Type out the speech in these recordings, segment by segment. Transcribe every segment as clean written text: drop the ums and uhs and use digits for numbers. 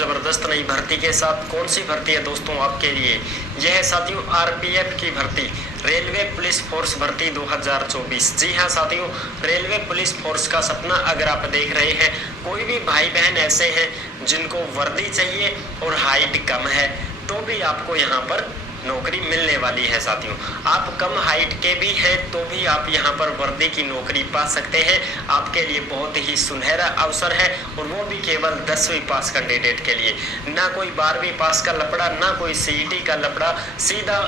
जबरदस्त नई भर्ती के साथ। कौन सी भर्ती है दोस्तों आपके लिए? यह है साथियों आरपीएफ की भर्ती, रेलवे पुलिस फोर्स भर्ती 2024। जी हाँ साथियों, रेलवे पुलिस फोर्स का सपना अगर आप देख रहे हैं, कोई भी भाई बहन ऐसे हैं जिनको वर्दी चाहिए और हाइट कम है, तो भी आपको यहाँ पर नौकरी मिलने वाली है साथियों। आप कम हाइट के भी हैं तो भी आप यहाँ पर वर्दी की नौकरी पा सकते हैं। आपके लिए बहुत ही सुनहरा अवसर है, और वो भी केवल 10वीं पास कैंडिडेट के लिए। ना कोई 12वीं पास का लफड़ा, ना कोई सीईटी का लफड़ा, सीधा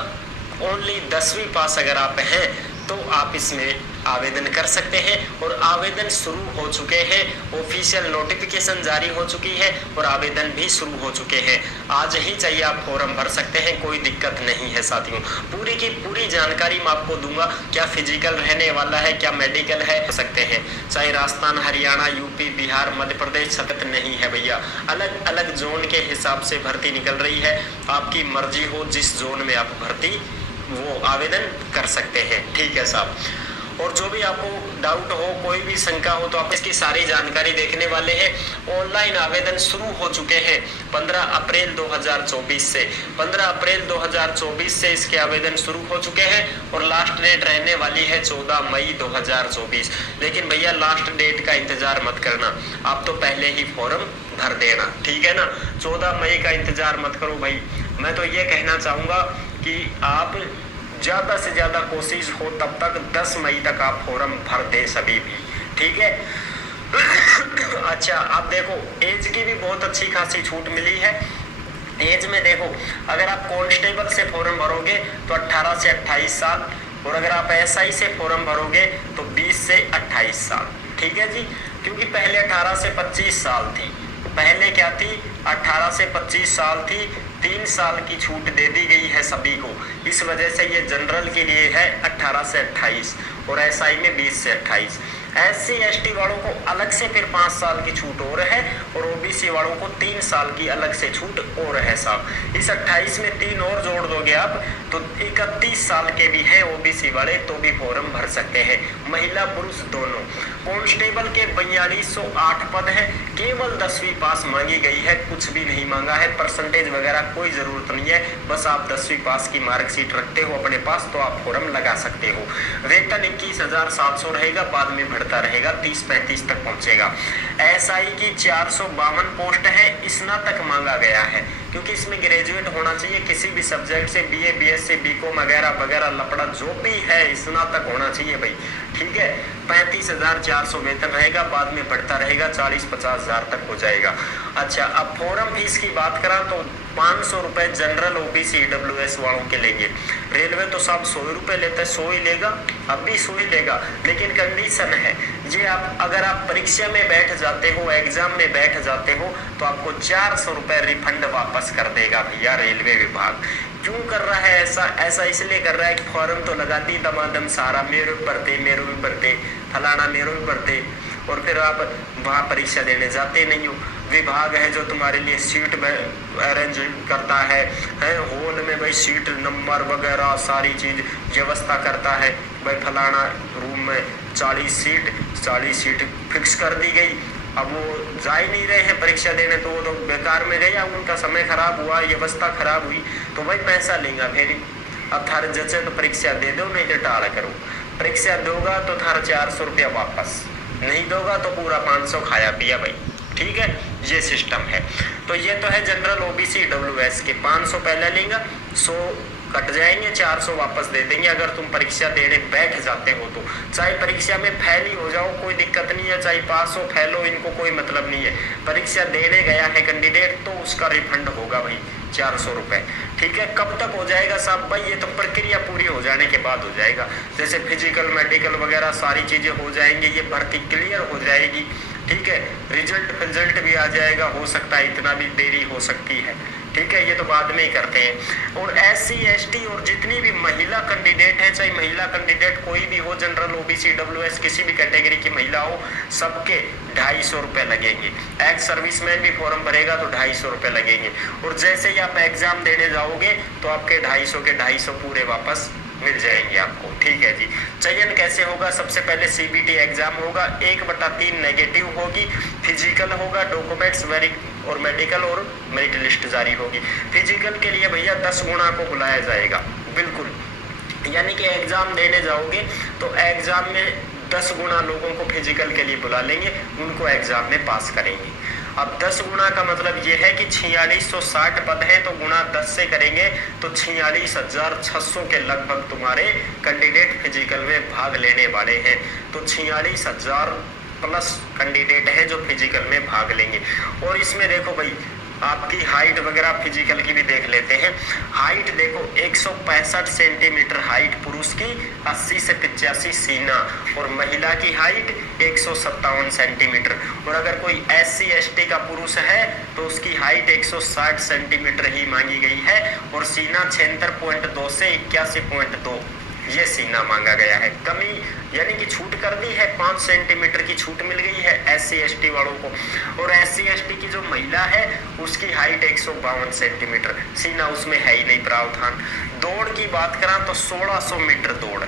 ओनली 10वीं पास अगर आप हैं तो आप इसमें आवेदन कर सकते हैं। और आवेदन शुरू हो चुके हैं, ऑफिशियल नोटिफिकेशन जारी हो चुकी है और आवेदन भी शुरू हो चुके हैं। आज ही चाहिए आप फॉर्म भर सकते हैं, कोई दिक्कत नहीं है साथियों। पूरी की पूरी जानकारी मैं आपको दूंगा, क्या फिजिकल रहने वाला है, क्या मेडिकल है, हो सकते हैं चाहे राजस्थान, हरियाणा, यूपी, बिहार, मध्य प्रदेश, सकत नहीं है भैया। अलग अलग जोन के हिसाब से भर्ती निकल रही है, आपकी मर्जी हो जिस जोन में आप भर्ती वो आवेदन कर सकते हैं। ठीक है साहब, और जो भी आपको डाउट हो, कोई भी शंका हो, तो आप इसकी सारी जानकारी देखने वाले हैं। ऑनलाइन आवेदन शुरू हो चुके हैं 15 अप्रैल 2024 से। 15 अप्रैल 2024 से इसके आवेदन शुरू हो चुके हैं और लास्ट डेट रहने वाली है 14 मई 2024। लेकिन भैया लास्ट डेट का इंतजार मत करना, आप तो पहले ही फॉर्म भर देना, ठीक है ना। 14 मई का इंतजार मत करो भाई। मैं तो ये कहना चाहूँगा कि आप ज़्यादा से ज़्यादा कोशिश हो तब तक 10 मई तक आप फॉर्म भर दे सभी भी, ठीक है। अच्छा, आप देखो एज की भी बहुत अच्छी खासी छूट मिली है। एज में देखो, अगर आप कांस्टेबल से फॉर्म भरोगे तो 18 से 28 साल, और अगर आप एसआई से फॉर्म भरोगे तो 20 से 28 साल, ठीक है जी। क्योंकि पहले 18 से 25 साल थी, पहले क्या थी, 18 से 25 साल थी, 3 साल की छूट दे दी गई है सभी को। इस वजह से ये जनरल के लिए है 18 से 28 और एसआई में 20 से 28। एससी एसटी वालों को अलग से फिर 5 साल की छूट और है, और ओबीसी वालों को 3 साल की अलग से छूट और है साहब। इस 28 में 3 और जोड़ दोगे आप तो 31 साल के भी हैं ओबीसी वाले, तो भी फॉर्म भर सकते हैं, महिला पुरुष दोनों। कांस्टेबल के 4208 पद है, केवल 10वीं पास मांगी गई है, कुछ भी नहीं मांगा है, परसेंटेज वगैरह कोई जरूरत नहीं है। बस आप 10वीं पास की मार्कशीट रखते हो अपने पास तो आप फॉर्म लगा सकते हो। वेतन 21,700 रहेगा, बाद में बढ़ता रहेगा, 30-35 तक पहुंचेगा। एसआई की 452 पोस्ट है, स्नातक मांगा गया है, क्योंकि इसमें ग्रेजुएट होना चाहिए किसी भी सब्जेक्ट से, बीए, बीएससी, बीकॉम वगैरह वगैरह लपड़ा जो भी है, स्नातक होना चाहिए भाई, ठीक है। 35,400 वेतन रहेगा, बाद में बढ़ता रहेगा, 40-50 हज़ार तक हो जाएगा। अच्छा, अब फॉर्म फीस की बात करा तो 500 रुपये जनरल ओबीसी ईडब्ल्यूएस वालों के लेंगे। रेलवे तो सब 100 रुपये लेता है, 100 ही लेगा, अब भी 100 ही लेगा, लेकिन कंडीशन है ये, आप अगर आप परीक्षा में बैठ जाते हो, एग्जाम में बैठ जाते हो, तो आपको 400 रुपये रिफंड वापस कर देगा भैया रेलवे विभाग। क्यों कर रहा है ऐसा? ऐसा इसलिए कर रहा है कि फॉर्म तो लगा दी दमादम सारा, मेरे भी भरते, फलाना मेरो भी भरते, और फिर आप वहाँ परीक्षा देने जाते नहीं हो। विभाग है जो तुम्हारे लिए सीट अरेंज करता है, हॉल में भाई सीट नंबर वगैरह सारी चीज़ व्यवस्था करता है भाई, फलाना रूम में 40 सीट फिक्स कर दी गई। अब वो जा ही नहीं रहे हैं परीक्षा देने, तो वो तो बेकार में गया, उनका समय खराब हुआ, व्यवस्था खराब हुई, तो भाई पैसा लेगा फिर। अब थारे जचे तो परीक्षा दे दो, नहीं तो टाल करो। परीक्षा दोगा तो थारा 400 रुपया वापस, नहीं दोगा तो पूरा 500 खाया पिया भाई, ठीक है, ये सिस्टम है। तो ये तो है जनरल ओबीसी डब्ल्यूएस के 500 पहले लेंगे, 100 कट जाएंगे, 400 वापस दे देंगे अगर तुम परीक्षा देने बैठ जाते हो तो। चाहे परीक्षा में फेल ही हो जाओ कोई दिक्कत नहीं है, चाहे पास हो फेल हो, इनको कोई मतलब नहीं है। परीक्षा देने गया है कैंडिडेट तो उसका रिफंड होगा भाई 400 रुपये, ठीक है। कब तक हो जाएगा साहब भाई? ये तो प्रक्रिया पूरी हो जाने के बाद हो जाएगा, जैसे फिजिकल मेडिकल वगैरह सारी चीज़ें हो जाएंगी, ये भर्ती क्लियर हो जाएगी, ठीक है। रिजल्ट भी आ जाएगा, हो सकता है इतना भी देरी हो सकती है, ठीक है, ये तो बाद में ही करते हैं। और एससी एसटी और जितनी भी महिला कैंडिडेट है, चाहे महिला कैंडिडेट कोई भी हो, जनरल ओबीसी डब्ल्यूएस किसी भी कैटेगरी की महिला हो, सबके 250 रुपये लगेंगे। एक्स सर्विसमैन भी फॉर्म भरेगा तो 250 रुपये लगेंगे, और जैसे ही आप एग्जाम देने जाओगे तो आपके 250 पूरे वापस मिल जाएंगे आपको, ठीक है जी। चयन कैसे होगा? सबसे पहले सीबीटी एग्जाम होगा, 1/3 नेगेटिव होगी, फिजिकल होगा, डॉक्यूमेंट्स और मेडिकल और मेरिट लिस्ट जारी होगी। फिजिकल के लिए भैया 10 गुणा को बुलाया जाएगा, बिल्कुल, यानी कि एग्जाम देने जाओगे तो एग्जाम में 10 गुणा लोगों को फिजिकल के लिए बुला लेंगे, उनको एग्जाम में पास करेंगे। अब 10 गुणा का मतलब ये है कि 4660 पद हैं, तो गुणा 10 से करेंगे तो 46,600 के लगभग तुम्हारे कैंडिडेट फिजिकल में भाग लेने वाले हैं। तो 46,000 प्लस कैंडिडेट है जो फिजिकल में भाग लेंगे। और इसमें देखो भाई आपकी हाइट वगैरह फिजिकल की भी देख लेते हैं। हाइट देखो 165 सेंटीमीटर हाइट पुरुष की, 80 से 85 सीना, और महिला की हाइट 157 सेंटीमीटर। और अगर कोई SC ST का पुरुष है तो उसकी हाइट 160 सेंटीमीटर ही मांगी गई है, और सीना 76.2 से 81.2 ये सीना मांगा गया है। कमी यानी कि छूट कर दी है, 5 सेंटीमीटर की छूट मिल गई है SC ST वालों को। और SC ST की जो महिला है उसकी हाइट 152 सेंटीमीटर, सीना उसमें है ही नहीं प्रावधान। दौड़ की बात करें तो 1600 मीटर दौड़,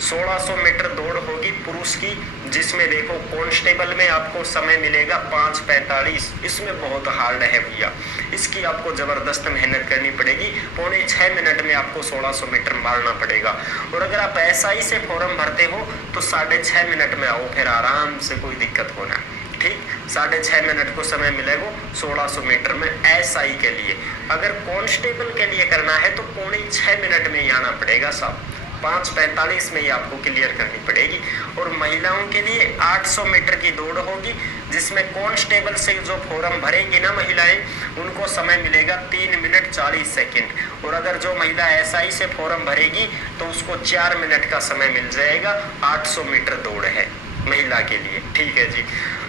1600 मीटर दौड़ होगी पुरुष की, जिसमें देखो कांस्टेबल में आपको समय मिलेगा 5:45। इसमें बहुत हार्ड है भैया, इसकी आपको जबरदस्त मेहनत करनी पड़ेगी। 6.25 मिनट में आपको 1600 मीटर मारना पड़ेगा। और अगर आप SI से फॉर्म भरते हो तो 6.5 मिनट में आओ, फिर आराम से, कोई दिक्कत होना, ठीक। 6.5 मिनट को समय मिलेगा 1600 मीटर में SI के लिए। अगर कांस्टेबल के लिए करना है तो 6.25 मिनट में ही आना पड़ेगा साहब, 5:45 में ही आपको क्लियर करनी पड़ेगी। और महिलाओं के लिए 800 मीटर की दौड़ होगी, जिसमें कांस्टेबल से जो फॉर्म भरेंगी ना महिलाएं, उनको समय मिलेगा 3 मिनट 40 सेकंड। और अगर जो महिला SI से फॉर्म भरेगी तो उसको 4 मिनट का समय मिल जाएगा। 800 मीटर दौड़ है महिला के लिए, ठीक है जी।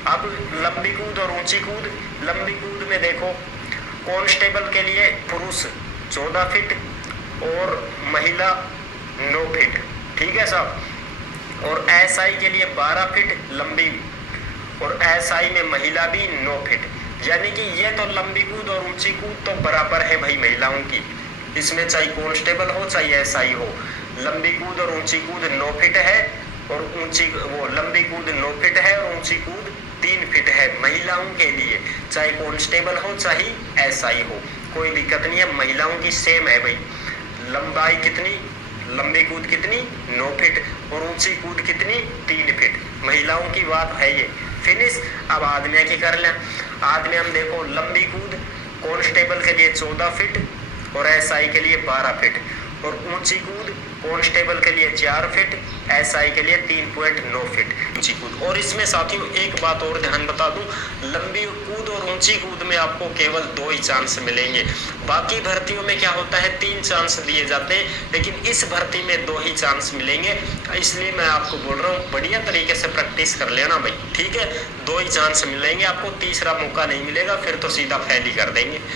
अब लंबी कूद और ऊंची कूद। लंबी कूद में देखो कांस्टेबल के लिए पुरुष 14 फीट और महिला 9 फीट, ठीक है साहब। और SI के लिए 12 फीट लंबी, और SI में महिला भी 9 फीट। यानी कि ये तो लंबी कूद और ऊंची कूद तो बराबर है भाई महिलाओं की, इसमें चाहे कांस्टेबल हो चाहे SI हो। लंबी कूद और ऊंची कूद 9 फीट है, और लंबी कूद 9 फीट है और ऊंची कूद 3 फीट है महिलाओं के लिए, चाहे कांस्टेबल हो चाहे SI हो, कोई दिक्कत नहीं है। महिलाओं की सेम है भाई, लंबाई कितनी, लंबी कूद कितनी 9 फीट, और ऊंची कूद कितनी 3 फीट। महिलाओं की बात है ये, फिनिश। अब आदमियों की कर लें। आदमी हम देखो लंबी कूद कांस्टेबल के लिए 14 फीट और SI के लिए 12 फीट, और ऊंची कूद कांस्टेबल के लिए 4 फीट, SI के लिए 3.9 फीट ऊंची कूद। और इसमें साथियों एक बात और ध्यान बता दूं, लंबी कूद और ऊंची कूद में आपको केवल 2 ही चांस मिलेंगे। बाकी भर्तियों में क्या होता है 3 चांस दिए जाते हैं, लेकिन इस भर्ती में 2 ही चांस मिलेंगे। इसलिए मैं आपको बोल रहा हूँ बढ़िया तरीके से प्रैक्टिस कर लेना भाई, ठीक है। 2 ही चांस मिलेंगे आपको, तीसरा मौका नहीं मिलेगा, फिर तो सीधा फेल ही कर देंगे।